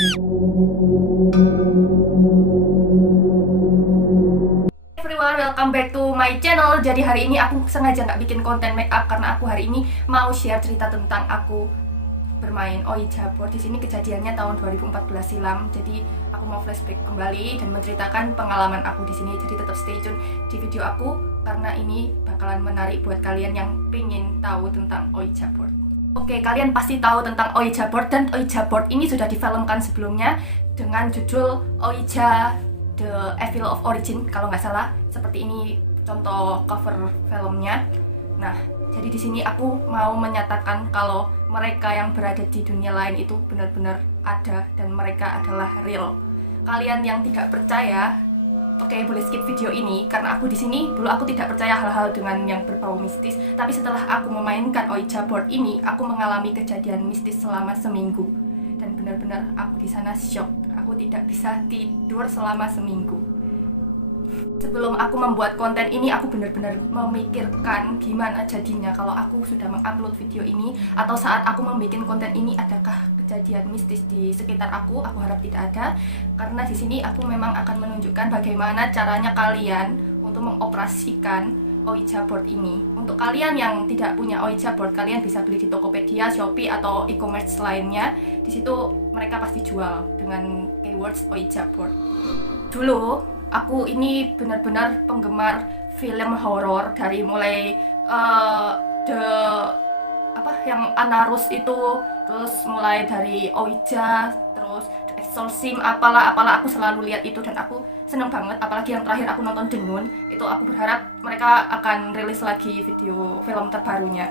Everyone, welcome back to my channel. Jadi hari ini aku sengaja nggak bikin konten makeup karena aku hari ini mau share cerita tentang aku bermain Ouija board. Di sini kejadiannya tahun 2014 silam. Jadi aku mau flashback kembali dan menceritakan pengalaman aku di sini. Jadi tetap stay tune di video aku karena ini bakalan menarik buat kalian yang pengen tahu tentang Ouija board. Oke, kalian pasti tahu tentang Ouija board, dan Ouija board ini sudah difilmkan sebelumnya dengan judul Ouija The Evil of Origin kalau nggak salah. Seperti ini contoh cover filmnya. Nah, jadi di sini aku mau menyatakan kalau mereka yang berada di dunia lain itu benar-benar ada dan mereka adalah real. Kalian yang tidak percaya, oke, boleh skip video ini karena aku di sini dulu aku tidak percaya hal-hal dengan yang berbau mistis. Tapi setelah aku memainkan Ouija board ini, aku mengalami kejadian mistis selama seminggu. Dan benar-benar aku di sana shock. Aku tidak bisa tidur selama seminggu. Sebelum aku membuat konten ini, aku benar-benar memikirkan gimana jadinya kalau aku sudah mengupload video ini, atau saat aku membuat konten ini adakah kejadian mistis di sekitar aku. Aku harap tidak ada, karena di sini aku memang akan menunjukkan bagaimana caranya kalian untuk mengoperasikan Ouija board ini. Untuk kalian yang tidak punya Ouija board, kalian bisa beli di Tokopedia, Shopee, atau e-commerce lainnya. Di situ mereka pasti jual dengan keywords Ouija board. Dulu aku ini benar-benar penggemar film horor, dari mulai yang Anarus itu, terus mulai dari Ouija, terus The Exorcism, apalah aku selalu lihat itu dan aku seneng banget. Apalagi yang terakhir aku nonton The Nun, itu aku berharap mereka akan rilis lagi video film terbarunya.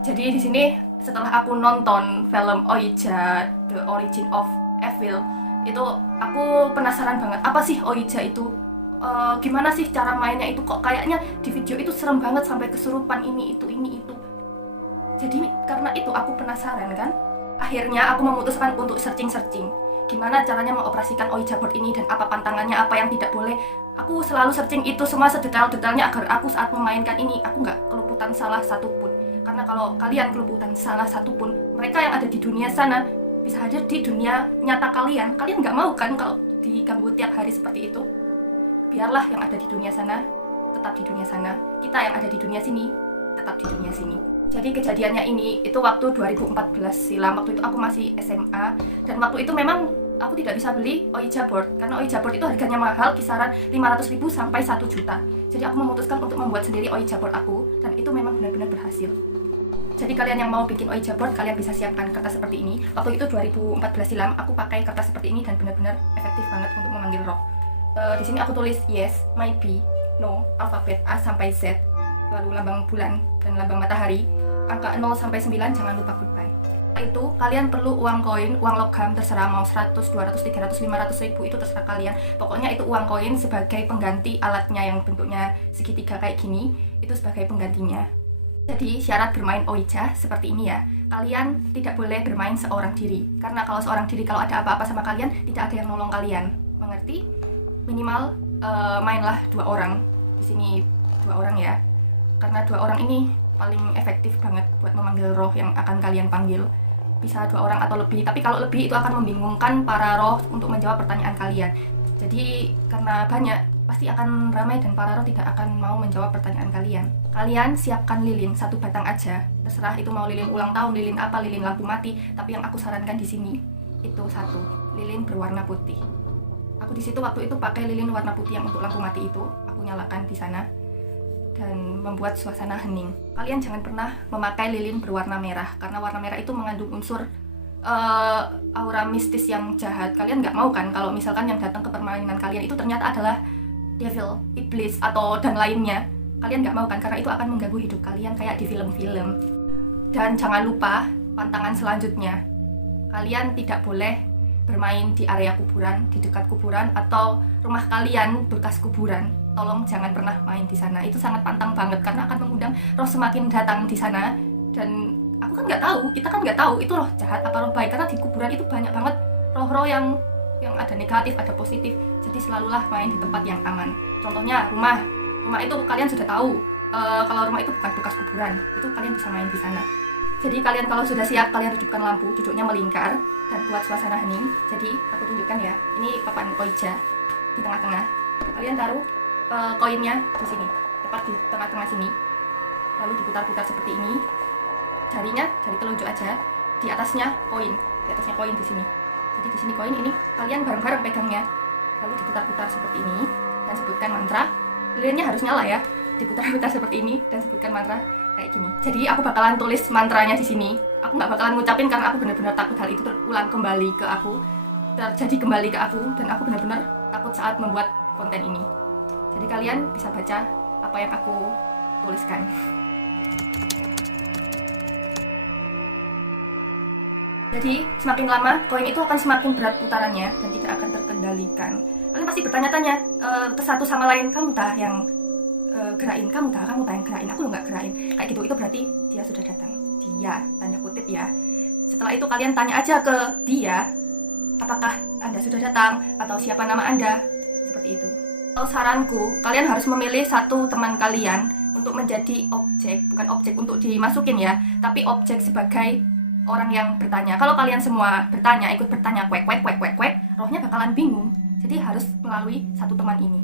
Jadi di sini setelah aku nonton film Ouija The Origin of Evil, itu aku penasaran banget, apa sih Ouija itu? Gimana sih cara mainnya itu? Kok kayaknya di video itu serem banget sampai kesurupan ini itu. Jadi karena itu aku penasaran kan. Akhirnya aku memutuskan untuk searching gimana caranya mengoperasikan Ouija board ini dan apa pantangannya, apa yang tidak boleh. Aku selalu searching itu semua sedetail-detailnya agar aku saat memainkan ini aku nggak keluputan salah satupun. Karena kalau kalian keluputan salah satupun, mereka yang ada di dunia sana bisa hadir di dunia nyata kalian nggak mau kan kalau diganggu tiap hari seperti itu. Biarlah yang ada di dunia sana tetap di dunia sana, kita yang ada di dunia sini tetap di dunia sini. Jadi kejadiannya ini itu waktu 2014 silam. Waktu itu aku masih SMA, dan waktu itu memang aku tidak bisa beli Ouija board karena Ouija board itu harganya mahal, kisaran 500.000 sampai 1 juta. Jadi aku memutuskan untuk membuat sendiri Ouija board aku, dan itu memang benar-benar berhasil. Jadi kalian yang mau bikin Ouija board, kalian bisa siapkan kertas seperti ini. Waktu itu 2014 silam aku pakai kertas seperti ini dan benar-benar efektif banget untuk memanggil roh. Di sini aku tulis yes, maybe, no, alfabet A sampai Z, lalu lambang bulan dan lambang matahari, angka 0 sampai 9, jangan lupa goodbye. Itu kalian perlu uang koin, uang logam, terserah mau 100, 200, 300, 500 ribu, itu terserah kalian. Pokoknya itu uang koin sebagai pengganti alatnya yang bentuknya segitiga kayak gini, itu sebagai penggantinya. Jadi syarat bermain Ouija seperti ini ya. Kalian tidak boleh bermain seorang diri, karena kalau seorang diri, kalau ada apa-apa sama kalian, tidak ada yang nolong kalian. Mengerti? Minimal mainlah 2 orang. Di sini 2 orang ya. Karena 2 orang ini paling efektif banget buat memanggil roh yang akan kalian panggil. Bisa 2 orang atau lebih, tapi kalau lebih itu akan membingungkan para roh untuk menjawab pertanyaan kalian. Jadi karena banyak, pasti akan ramai dan para roh tidak akan mau menjawab pertanyaan kalian. Kalian siapkan lilin 1 batang aja, terserah itu mau lilin ulang tahun, lilin apa, lilin lampu mati. Tapi yang aku sarankan di sini itu 1 lilin berwarna putih. Aku di situ waktu itu pakai lilin warna putih yang untuk lampu mati itu, aku nyalakan di sana dan membuat suasana hening. Kalian jangan pernah memakai lilin berwarna merah karena warna merah itu mengandung unsur aura mistis yang jahat. Kalian nggak mau kan kalau misalkan yang datang ke permainan kalian itu ternyata adalah devil, iblis, atau dan lainnya. Kalian nggak mau kan, karena itu akan mengganggu hidup kalian kayak di film-film. Dan jangan lupa pantangan selanjutnya, kalian tidak boleh bermain di area kuburan, di dekat kuburan, atau rumah kalian bekas kuburan. Tolong jangan pernah main di sana. Itu sangat pantang banget karena akan mengundang roh semakin datang di sana. Dan aku kan nggak tahu, kita kan nggak tahu itu roh jahat apa roh baik, karena di kuburan itu banyak banget roh-roh yang ada negatif, ada positif. Jadi selalulah main di tempat yang aman. Contohnya rumah itu kalian sudah tahu, kalau rumah itu bukan bekas kuburan, itu kalian bisa main di sana. Jadi kalian kalau sudah siap, kalian redupkan lampu, duduknya melingkar dan buat suasana hening. Jadi aku tunjukkan ya, ini papan Ouija di tengah-tengah. Kalian taruh koinnya di sini, tepat di tengah-tengah sini. Lalu diputar-putar seperti ini. Jarinya, jari telunjuk aja. Di atasnya koin di sini. Jadi di sini koin, ini kalian bareng-bareng pegangnya. Lalu diputar-putar seperti ini dan sebutkan mantra. Lilinnya harus nyala ya. Diputar-putar seperti ini dan sebutkan mantra kayak gini. Jadi aku bakalan tulis mantranya di sini. Aku nggak bakalan ngucapin karena aku benar-benar takut hal itu terulang kembali ke aku, terjadi kembali ke aku, dan aku benar-benar takut saat membuat konten ini. Jadi kalian bisa baca apa yang aku tuliskan. Jadi semakin lama koin itu akan semakin berat putarannya dan tidak akan terkendalikan. Kalian pasti bertanya-tanya ke satu sama lain, kamu tak yang gerakin, kamu tak yang gerakin, aku lo nggak gerakin, kayak gitu. Itu berarti dia sudah datang. Dia, tanda kutip ya. Setelah itu kalian tanya aja ke dia, apakah Anda sudah datang atau siapa nama Anda, seperti itu. Kalau saranku, kalian harus memilih satu teman kalian untuk menjadi objek, bukan objek untuk dimasukin ya, tapi objek sebagai orang yang bertanya. Kalau kalian semua bertanya, ikut bertanya, kwek, rohnya bakalan bingung. Jadi harus melalui satu teman ini.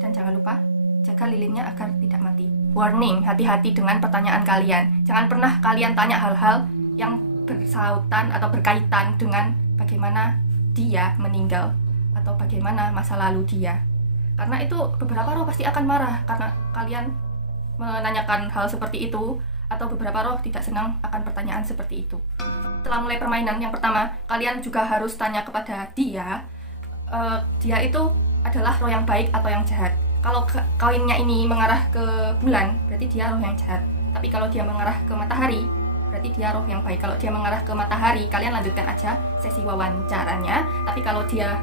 Dan jangan lupa jaga lilinnya agar tidak mati. Warning, hati-hati dengan pertanyaan kalian. Jangan pernah kalian tanya hal-hal yang bersautan atau berkaitan dengan bagaimana dia meninggal atau bagaimana masa lalu dia. Karena itu beberapa roh pasti akan marah karena kalian menanyakan hal seperti itu, atau beberapa roh tidak senang akan pertanyaan seperti itu. Setelah mulai permainan, yang pertama, kalian juga harus tanya kepada dia, dia itu adalah roh yang baik atau yang jahat. Kalau koinnya ini mengarah ke bulan, berarti dia roh yang jahat. Tapi kalau dia mengarah ke matahari, berarti dia roh yang baik. Kalau dia mengarah ke matahari, kalian lanjutkan aja sesi wawancaranya. Tapi kalau dia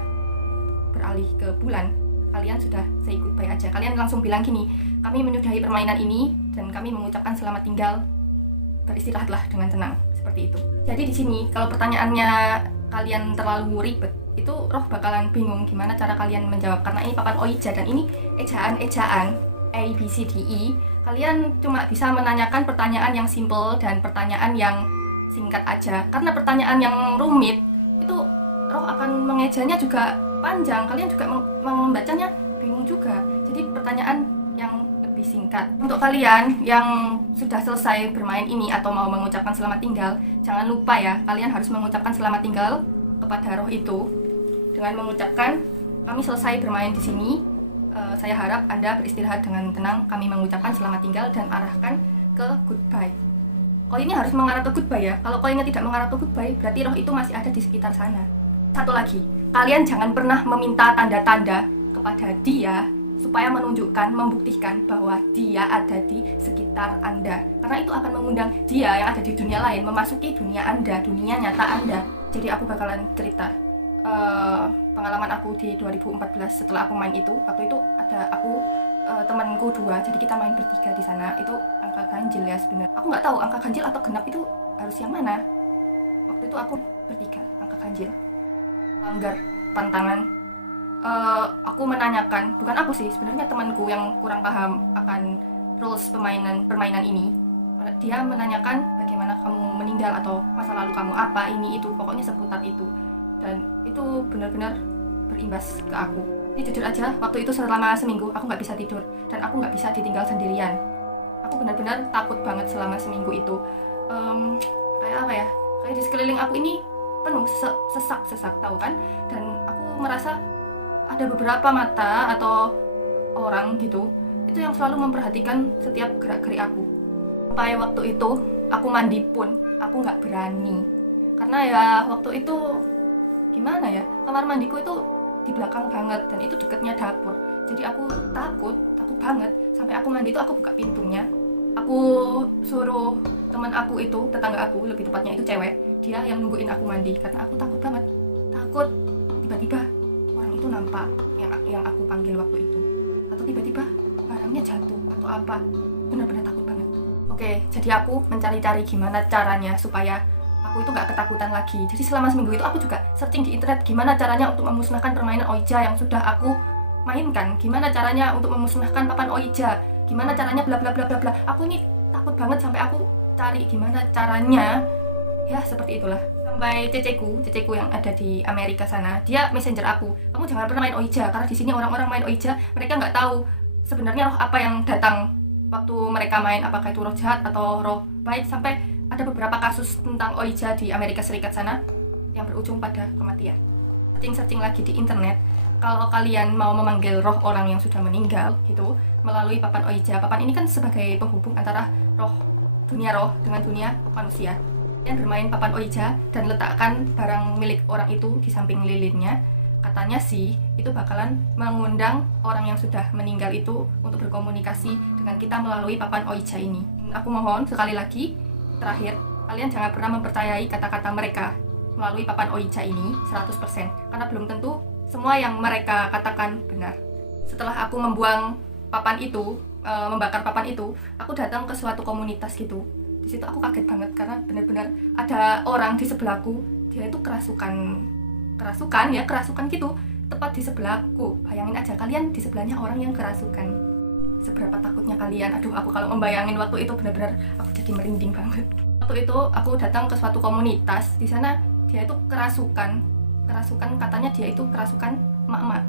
beralih ke bulan, kalian sudah say goodbye aja. Kalian langsung bilang gini, kami menyudahi permainan ini dan kami mengucapkan selamat tinggal, beristirahatlah dengan tenang, seperti itu. Jadi di sini kalau pertanyaannya kalian terlalu ribet, itu roh bakalan bingung gimana cara kalian menjawab, karena ini papan Ouija dan ini ejaan-ejaan A, B, C, D, E. Kalian cuma bisa menanyakan pertanyaan yang simple dan pertanyaan yang singkat aja, karena pertanyaan yang rumit itu roh akan mengejanya juga panjang, kalian juga membacanya bingung juga. Jadi pertanyaan yang lebih singkat. Untuk kalian yang sudah selesai bermain ini atau mau mengucapkan selamat tinggal, jangan lupa ya, kalian harus mengucapkan selamat tinggal kepada roh itu dengan mengucapkan, kami selesai bermain di sini, saya harap Anda beristirahat dengan tenang, kami mengucapkan selamat tinggal dan arahkan ke goodbye. Koinnya harus mengarah ke goodbye ya. Kalau koinnya tidak mengarah ke goodbye, berarti roh itu masih ada di sekitar sana. Satu lagi, kalian jangan pernah meminta tanda-tanda kepada dia supaya menunjukkan, membuktikan bahwa dia ada di sekitar Anda. Karena itu akan mengundang dia yang ada di dunia lain memasuki dunia Anda, dunia nyata Anda. Jadi aku bakalan cerita pengalaman aku di 2014 setelah aku main itu. Waktu itu ada aku, temanku dua, jadi kita main bertiga di sana. Itu angka ganjil ya sebenarnya. Aku nggak tahu angka ganjil atau genap itu harus yang mana. Waktu itu aku bertiga, angka ganjil. Langgar pantangan. Aku menanyakan, bukan aku sih, sebenarnya temanku yang kurang paham akan rules permainan ini. Dia menanyakan bagaimana kamu meninggal atau masa lalu kamu apa, ini itu, pokoknya seputar itu. Dan itu benar-benar berimbas ke aku. Ini jujur aja, waktu itu selama seminggu aku nggak bisa tidur dan aku nggak bisa ditinggal sendirian. Aku benar-benar takut banget selama seminggu itu. Kayak apa ya? Kayak di sekeliling aku ini penuh sesak tahu kan? Dan aku merasa ada beberapa mata atau orang gitu, itu yang selalu memperhatikan setiap gerak-gerik aku. Sampai waktu itu aku mandi pun aku nggak berani, karena ya waktu itu gimana ya, kamar mandiku itu di belakang banget dan itu dekatnya dapur. Jadi aku takut banget. Sampai aku mandi itu aku buka pintunya, aku suruh teman aku itu, tetangga aku lebih tepatnya itu cewek, dia yang nungguin aku mandi karena aku takut banget. Takut tiba-tiba orang itu nampak yang aku panggil waktu itu, atau tiba-tiba barangnya jatuh atau apa. Benar-benar takut banget. Oke, jadi aku mencari-cari gimana caranya supaya aku itu nggak ketakutan lagi. Jadi selama seminggu itu aku juga searching di internet gimana caranya untuk memusnahkan permainan Ouija yang sudah aku mainkan, gimana caranya untuk memusnahkan papan Ouija, gimana caranya bla bla bla bla bla. Aku ini takut banget sampai aku cari gimana caranya, ya seperti itulah. Sampai ceceku yang ada di Amerika sana, dia messenger aku, kamu jangan pernah main Ouija, karena di sini orang-orang main Ouija mereka nggak tahu sebenarnya roh apa yang datang waktu mereka main, apakah itu roh jahat atau roh baik. Sampai ada beberapa kasus tentang Ouija di Amerika Serikat sana yang berujung pada kematian. Searching lagi di internet, kalau kalian mau memanggil roh orang yang sudah meninggal gitu melalui papan Ouija. Papan ini kan sebagai penghubung antara dunia roh dengan dunia manusia. Kalian bermain papan Ouija dan letakkan barang milik orang itu di samping lilinnya. Katanya sih itu bakalan mengundang orang yang sudah meninggal itu untuk berkomunikasi dengan kita melalui papan Ouija ini. Aku mohon sekali lagi, terakhir, kalian jangan pernah mempercayai kata-kata mereka melalui papan Ouija ini 100%, karena belum tentu semua yang mereka katakan benar. Setelah aku membuang papan itu, membakar papan itu, aku datang ke suatu komunitas gitu. Di situ aku kaget banget karena benar-benar ada orang di sebelahku, dia itu kerasukan gitu, tepat di sebelahku. Bayangin aja kalian di sebelahnya orang yang kerasukan. Seberapa takutnya kalian? Aduh, aku kalau membayangin waktu itu benar-benar aku jadi merinding banget. Waktu itu aku datang ke suatu komunitas, di sana dia itu kerasukan, katanya dia itu kerasukan emak-emak.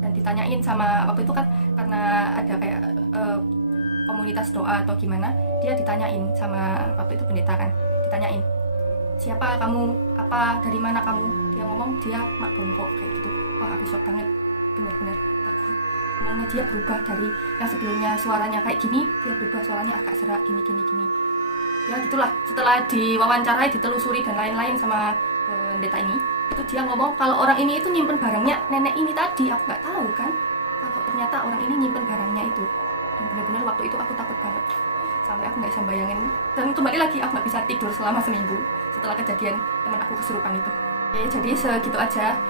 Dan ditanyain sama, waktu itu kan karena ada kayak komunitas doa atau gimana, dia ditanyain sama, waktu itu pendeta kan, ditanyain, siapa kamu, apa, dari mana kamu. Dia ngomong dia mak bongkok kayak gitu. Wah, aku shock banget, bener-bener takut. Ngomongnya dia berubah dari yang sebelumnya suaranya kayak gini, dia berubah suaranya agak serak gini. Ya gitulah, setelah diwawancarai, ditelusuri dan lain-lain sama pendeta ini, itu dia ngomong kalau orang ini itu nyimpen barangnya nenek ini tadi. Aku nggak tahu kan kalau ternyata orang ini nyimpen barangnya itu. Dan benar-benar waktu itu aku takut banget, sampai aku nggak bisa bayangin. Dan kembali lagi aku nggak bisa tidur selama seminggu setelah kejadian teman aku kesurupan itu. Ya, jadi segitu aja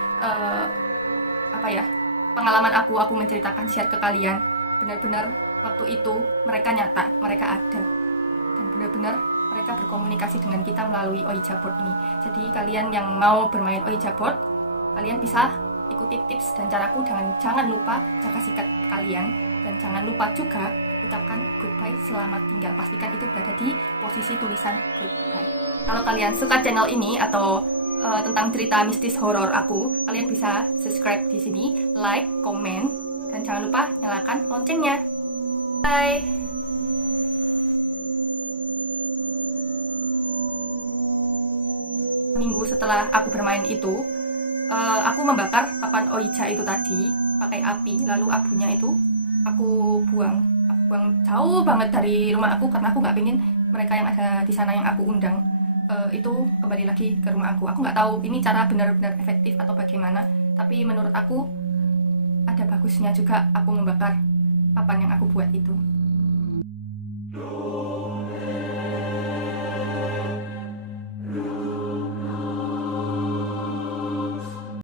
pengalaman aku menceritakan, share ke kalian. Benar-benar waktu itu mereka nyata, mereka ada, dan benar-benar mereka berkomunikasi dengan kita melalui Ouija board ini. Jadi kalian yang mau bermain Ouija board, kalian bisa ikuti tips dan caraku. Jangan lupa jaga sikap kalian, dan jangan lupa juga ucapkan goodbye, selamat tinggal. Pastikan itu berada di posisi tulisan goodbye. Kalau kalian suka channel ini atau tentang cerita mistis horor aku, kalian bisa subscribe di sini, like, komen, dan jangan lupa nyalakan loncengnya. Bye. Minggu setelah aku bermain itu, aku membakar papan Ouija itu tadi pakai api, lalu abunya itu aku buang jauh banget dari rumah aku, karena aku nggak pengen mereka yang ada di sana yang aku undang itu kembali lagi ke rumah aku. Aku nggak tahu ini cara benar-benar efektif atau bagaimana, tapi menurut aku ada bagusnya juga aku membakar papan yang aku buat itu.